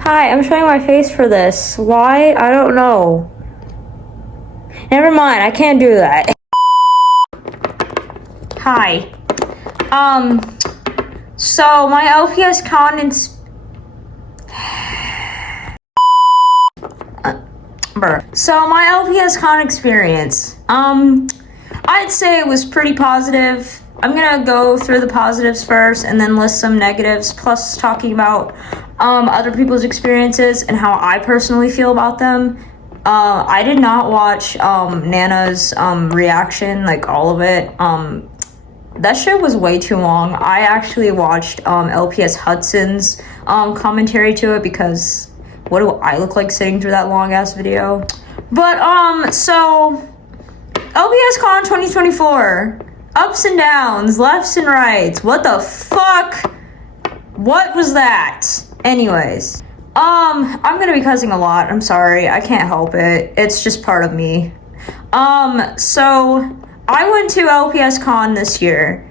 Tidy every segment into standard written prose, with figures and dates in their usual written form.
Hi, I'm showing my face for this. Why? I don't know. Never mind, I can't do that. Hi. So my Lpscon experience. I'd say it was pretty positive. I'm gonna go through the positives first and then list some negatives, plus talking about other people's experiences and how I personally feel about them. I did not watch Nana's reaction, like all of it. That shit was way too long. I actually watched LPS Hudson's commentary to it because what do I look like sitting through that long ass video? But so Lpscon 2024, ups and downs, lefts and rights. What the fuck? What was that? Anyways, I'm gonna be cussing a lot. I'm sorry. I can't help it. It's just part of me. So I went to Lpscon this year.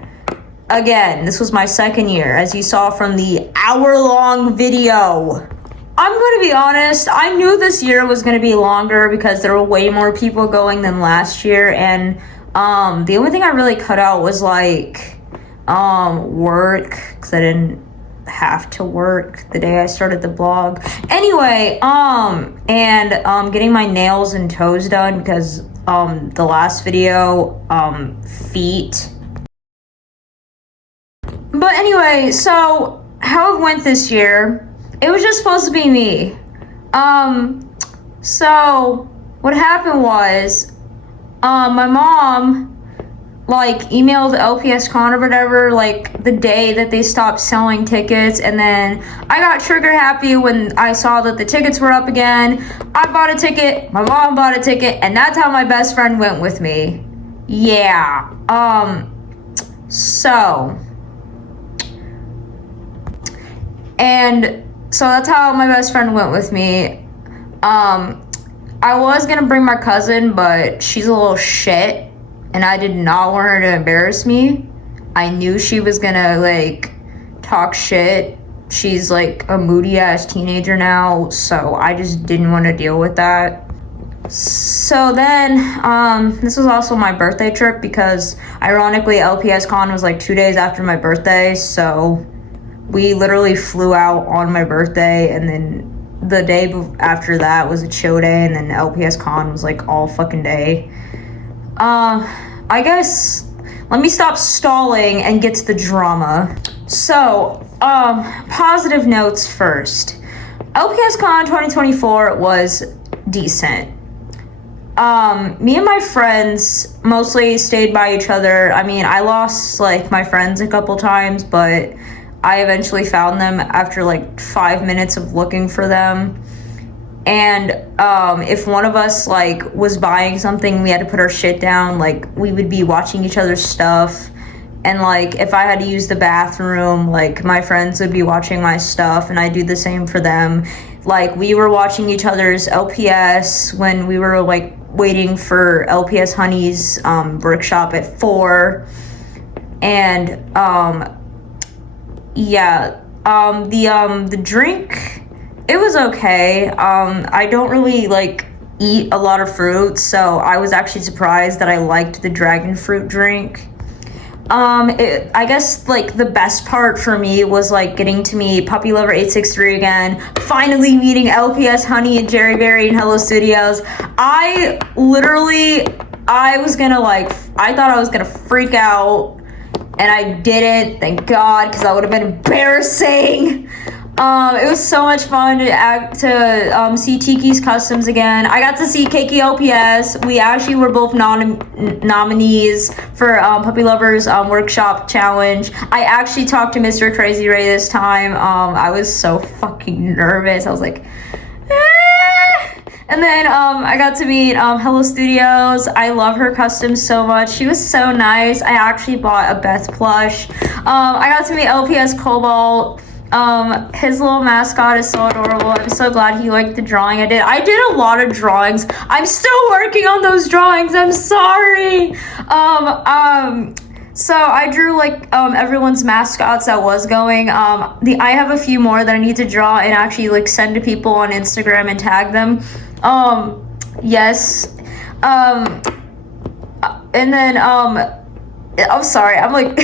Again, this was my second year, as you saw from the hour-long video. I'm gonna be honest, I knew this year was gonna be longer because there were way more people going than last year, and the only thing I really cut out was like work, because I didn't have to work the day I started the blog. Anyway, and getting my nails and toes done because the last video, feet. But anyway, so how it went this year, it was just supposed to be me. So what happened was, my mom like emailed Lpscon or whatever, like the day that they stopped selling tickets, and then I got trigger happy when I saw that the tickets were up again. I bought a ticket, my mom bought a ticket, and that's how my best friend went with me. Yeah. So that's how my best friend went with me. I was gonna bring my cousin, but she's a little shit, and I did not want her to embarrass me. I knew she was gonna, like, talk shit. She's, like, a moody-ass teenager now, so I just didn't want to deal with that. So then, this was also my birthday trip because, ironically, Lpscon was, like, 2 days after my birthday, so we literally flew out on my birthday, and then the day after that was a chill day, and then Lpscon was, like, all fucking day. I guess, let me stop stalling and get to the drama. So, positive notes first. Lpscon 2024 was decent. Me and my friends mostly stayed by each other. I mean, I lost, like, my friends a couple times, but I eventually found them after, like, 5 minutes of looking for them. And if one of us, like, was buying something, we had to put our shit down. Like, we would be watching each other's stuff. And, like, if I had to use the bathroom, like, my friends would be watching my stuff, and I'd do the same for them. Like, we were watching each other's LPS when we were, like, waiting for LPS Honey's workshop at 4. And, yeah, the drink, it was okay. I don't really, like, eat a lot of fruit, so I was actually surprised that I liked the dragon fruit drink. I guess, like, the best part for me was, like, getting to meet Puppy Lover 863 again, finally meeting LPS Honey and Jerry Berry in Hello Studios. I was gonna, like, I thought I was gonna freak out, and I didn't, thank God, because that would have been embarrassing. It was so much fun to see Tiki's Customs again. I got to see Jakey LPS. We actually were both nominees for Puppy Lovers Workshop Challenge. I actually talked to Mr. Crazy Ray this time. I was so fucking nervous. I was like, And then I got to meet Hello Studios. I love her customs so much. She was so nice. I actually bought a Beth plush. I got to meet LPS Cobalt. His little mascot is so adorable. I'm so glad he liked the drawing I did. I did a lot of drawings. I'm still working on those drawings. I'm sorry. So I drew like everyone's mascots that was going. I have a few more that I need to draw and actually like send to people on Instagram and tag them. Yes. And then I'm sorry, I'm like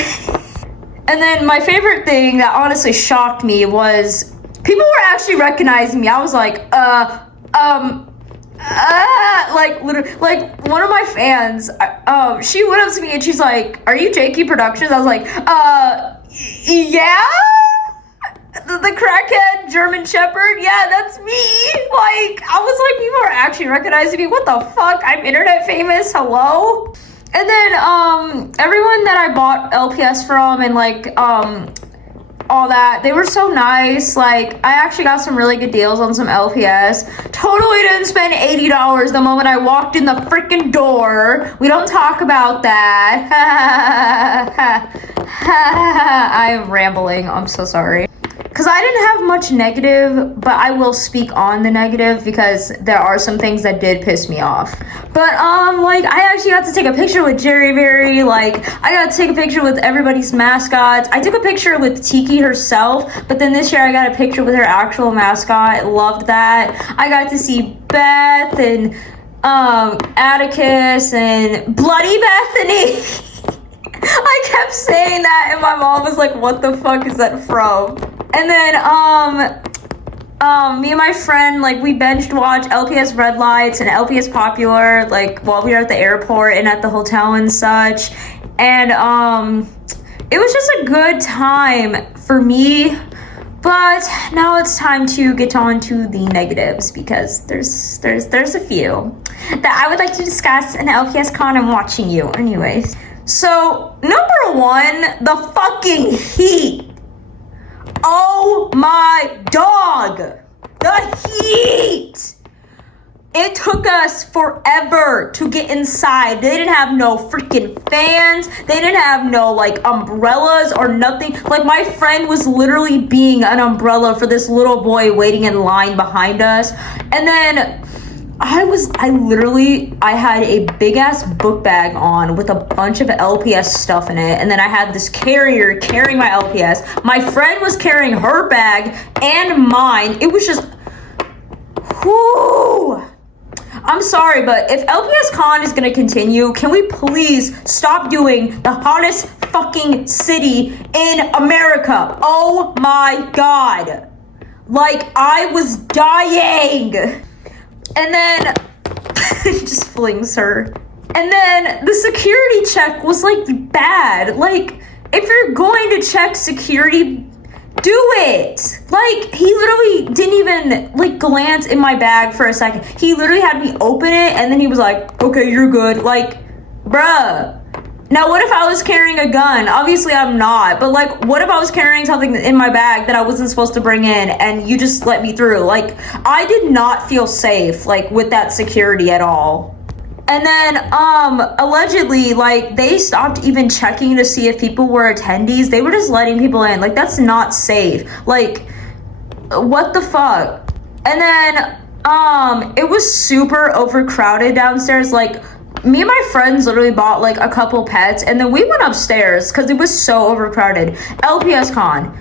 and then my favorite thing that honestly shocked me was people were actually recognizing me. I was like, like literally, like one of my fans, she went up to me and she's like, "Are you Jakey Productions?" I was like, yeah, the crackhead German Shepherd, yeah, that's me. Like, I was like, people are actually recognizing me. What the fuck? I'm internet famous. Hello. And then everyone that I bought LPS from and like all that, they were so nice. Like, I actually got some really good deals on some LPS. Totally didn't spend $80 the moment I walked in the freaking door. We don't talk about that. I am rambling. I'm so sorry. Because I didn't have much negative, but I will speak on the negative because there are some things that did piss me off. But, like, I actually got to take a picture with Jerry Berry. Like, I got to take a picture with everybody's mascots. I took a picture with Tiki herself, but then this year I got a picture with her actual mascot. Loved that. I got to see Beth and, Atticus and Bloody Bethany. I kept saying that, and my mom was like, what the fuck is that from? And then, me and my friend, like, we binged watched LPS Red Lights and LPS Popular, like, while we were at the airport and at the hotel and such. And, it was just a good time for me. But now it's time to get on to the negatives because there's a few that I would like to discuss in Lpscon. I'm watching you. Anyways. So, number one, the fucking heat. Oh my dog! The heat! It took us forever to get inside. They didn't have no freaking fans. They didn't have no, like, umbrellas or nothing. Like, my friend was literally being an umbrella for this little boy waiting in line behind us. And then I had a big ass book bag on with a bunch of LPS stuff in it, and then I had this carrier carrying my LPS. My friend was carrying her bag and mine. It was just, whoo. I'm sorry, but if Lpscon is gonna continue, can we please stop doing the hottest fucking city in America? Oh my god. Like, I was dying. And then, just flings her. And then the security check was, like, bad. Like, if you're going to check security, do it. Like, he literally didn't even, like, glance in my bag for a second. He literally had me open it, and then he was like, okay, you're good. Like, bruh. Now, what if I was carrying a gun? Obviously, I'm not. But, like, what if I was carrying something in my bag that I wasn't supposed to bring in and you just let me through? Like, I did not feel safe, like, with that security at all. And then, allegedly, like, they stopped even checking to see if people were attendees. They were just letting people in. Like, that's not safe. Like, what the fuck? And then, it was super overcrowded downstairs. Like, me and my friends literally bought like a couple pets and then we went upstairs because it was so overcrowded. Lpscon,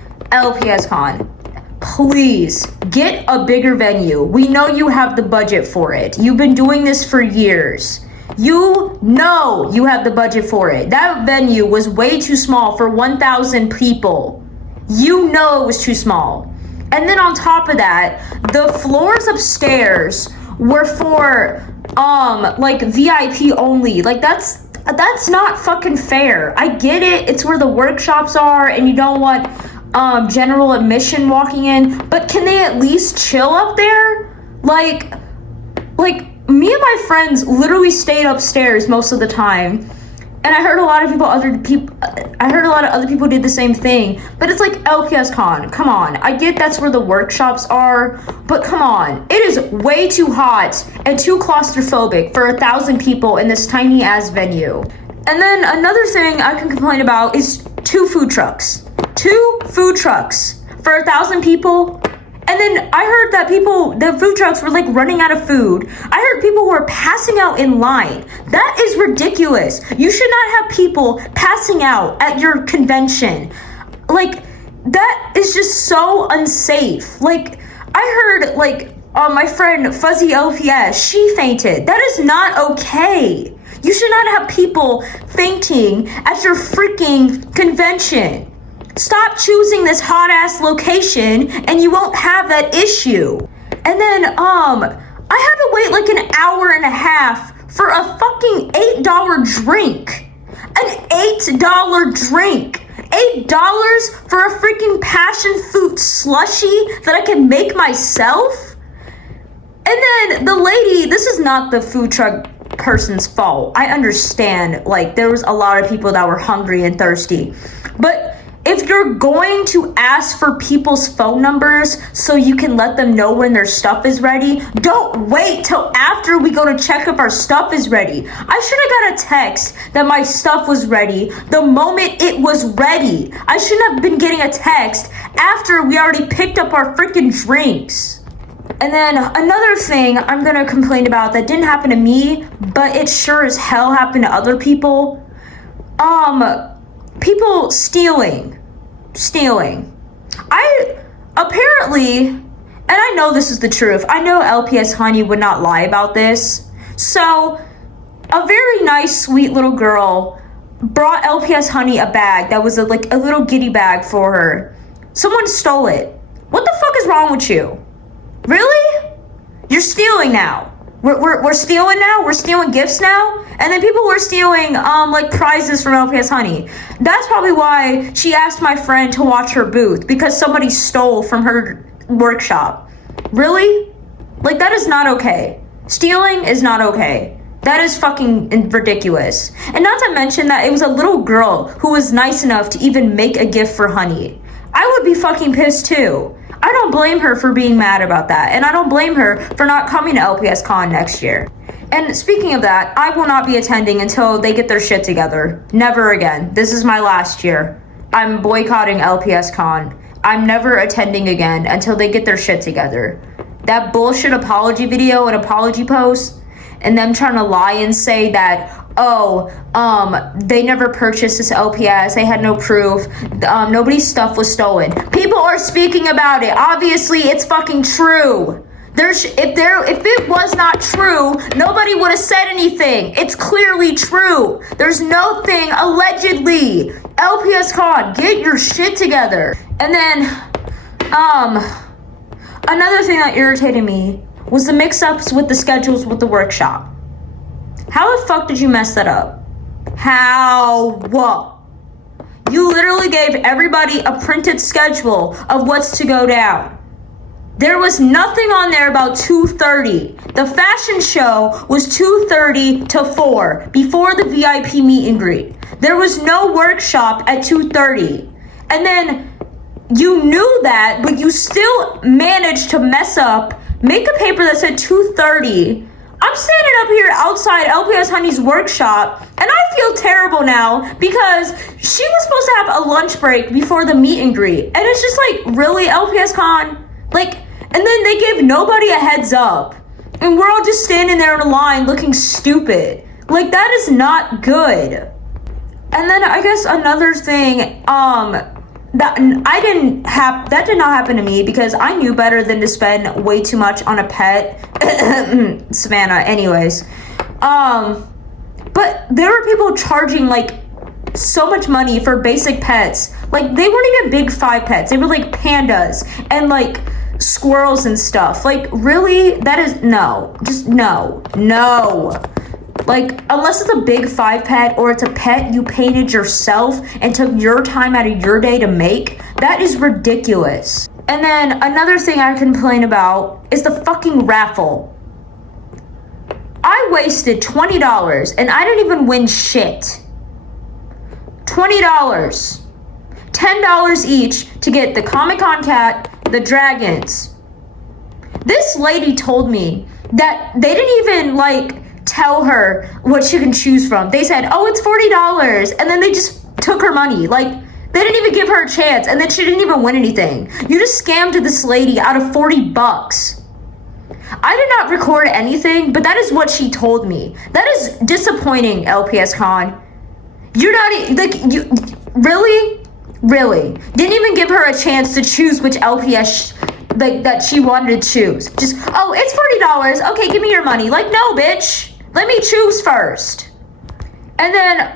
please get a bigger venue. We know you have the budget for it. You've been doing this for years. You know you have the budget for it. That venue was way too small for 1,000 people. You know it was too small. And then on top of that, the floors upstairs were for like VIP only. Like, that's not fucking fair. I get it, it's where the workshops are and you don't want general admission walking in, but can they at least chill up there? Like me and my friends literally stayed upstairs most of the time. And I heard a lot of other people did the same thing. But it's like, Lpscon, come on. I get that's where the workshops are, but come on. It is way too hot and too claustrophobic for 1,000 people in this tiny ass venue. And then another thing I can complain about is 2 food trucks. 2 food trucks for 1,000 people. And then I heard that the food trucks were like running out of food. I heard people were passing out in line. That is ridiculous. You should not have people passing out at your convention. Like, that is just so unsafe. Like, I heard, like, my friend Fuzzy LPS, she fainted. That is not okay. You should not have people fainting at your freaking convention. Stop choosing this hot ass location and you won't have that issue. And then, I had to wait like an hour and a half for a fucking $8 drink. An $8 drink. $8 for a freaking passion fruit slushie that I can make myself? And then the lady, this is not the food truck person's fault. I understand, like, there was a lot of people that were hungry and thirsty. But if you're going to ask for people's phone numbers so you can let them know when their stuff is ready, don't wait till after we go to check if our stuff is ready. I should have got a text that my stuff was ready the moment it was ready. I shouldn't have been getting a text after we already picked up our freaking drinks. And then another thing I'm gonna complain about that didn't happen to me, but it sure as hell happened to other people. People stealing. I apparently, and I know this is the truth, I know LPS Honey would not lie about this. So, a very nice, sweet little girl brought LPS Honey a bag that was a little giddy bag for her. Someone stole it. What the fuck is wrong with you? Really? You're stealing now. We're stealing now? We're stealing gifts now? And then people were stealing, like, prizes from LPS Honey. That's probably why she asked my friend to watch her booth, because somebody stole from her workshop. Really? Like, that is not okay. Stealing is not okay. That is fucking ridiculous. And not to mention that it was a little girl who was nice enough to even make a gift for Honey. I would be fucking pissed too. I don't blame her for being mad about that, and I don't blame her for not coming to Lpscon next year. And speaking of that, I will not be attending until they get their shit together. Never again. This is my last year. I'm boycotting Lpscon. I'm never attending again until they get their shit together. That bullshit apology video and apology post, and them trying to lie and say that, they never purchased this LPS, they had no proof, nobody's stuff was stolen. People are speaking about it. Obviously, it's fucking true. If it was not true, nobody would have said anything. It's clearly true. There's no thing, allegedly. Lpscon, get your shit together. And then, another thing that irritated me was the mix-ups with the schedules with the workshop. How the fuck did you mess that up? How? What? You literally gave everybody a printed schedule of what's to go down. There was nothing on there about 2:30. The fashion show was 2:30 to 4, before the VIP meet and greet. There was no workshop at 2:30. And then you knew that, but you still managed to mess up, make a paper that said 2:30. I'm standing up here outside LPS Honey's workshop, and I feel terrible now because she was supposed to have a lunch break before the meet and greet. And it's just like, really, LPSCon? Like, and then they gave nobody a heads up. And we're all just standing there in a line looking stupid. Like, that is not good. And then I guess another thing, that did not happen to me because I knew better than to spend way too much on a pet. Savannah, anyways. But there were people charging like so much money for basic pets. Like, they weren't even big 5 pets. They were like pandas and like squirrels and stuff. Like, really? That is no. Just no. Like, unless it's a big 5 pet or it's a pet you painted yourself and took your time out of your day to make, that is ridiculous. And then another thing I complain about is the fucking raffle. I wasted $20 and I didn't even win shit. $20. $10 each to get the Comic-Con cat, the dragons. This lady told me that they didn't even like tell her what she can choose from. They said, oh, it's $40, and then they just took her money. Like, They didn't even give her a chance, and then she didn't even win anything. You just scammed this lady out of 40 bucks. I did not record anything, but that is what she told me. That is disappointing, Lpscon. You're not, like, you, really? Really? Didn't even give her a chance to choose which LPS, like, that she wanted to choose. Just, oh, it's $40. Okay, give me your money. Like, no, bitch. Let me choose first. And then,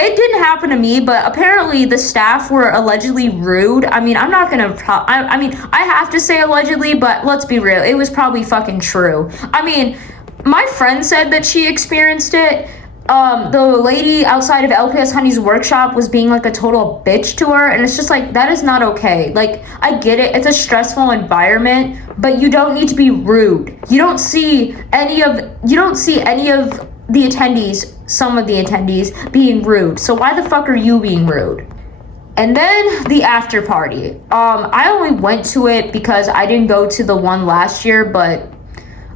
it didn't happen to me, but apparently the staff were allegedly rude. I mean, I'm not gonna, I mean, I have to say allegedly, but let's be real. It was probably fucking true. I mean, my friend said that she experienced it. The lady outside of LPS Honey's workshop was being like a total bitch to her, and it's just like, that is not okay. Like, I get it, it's a stressful environment, but you don't need to be rude. You don't see any of the attendees, some of the attendees, being rude. So why the fuck are you being rude? And then the after party. I only went to it because I didn't go to the one last year, but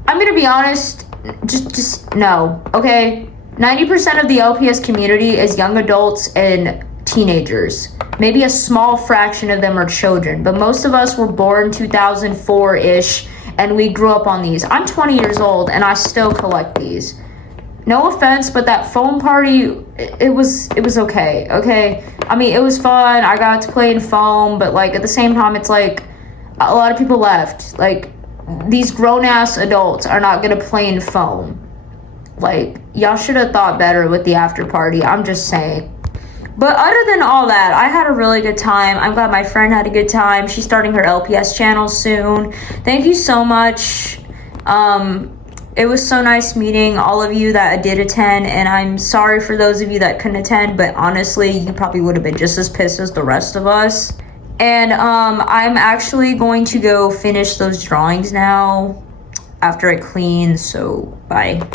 I'm gonna be honest, just no, okay? 90% of the LPS community is young adults and teenagers. Maybe a small fraction of them are children, but most of us were born 2004-ish, and we grew up on these. I'm 20 years old, and I still collect these. No offense, but that foam party, it was okay, okay? I mean, it was fun. I got to play in foam, but, like, at the same time, it's like, a lot of people left. Like, these grown-ass adults are not gonna play in foam. Like, y'all should have thought better with the after party. I'm just saying. But other than all that, I had a really good time. I'm glad my friend had a good time. She's starting her LPS channel soon. Thank you so much. It was so nice meeting all of you that did attend, and I'm sorry for those of you that couldn't attend, but honestly, you probably would have been just as pissed as the rest of us. And I'm actually going to go finish those drawings now after I clean, so bye.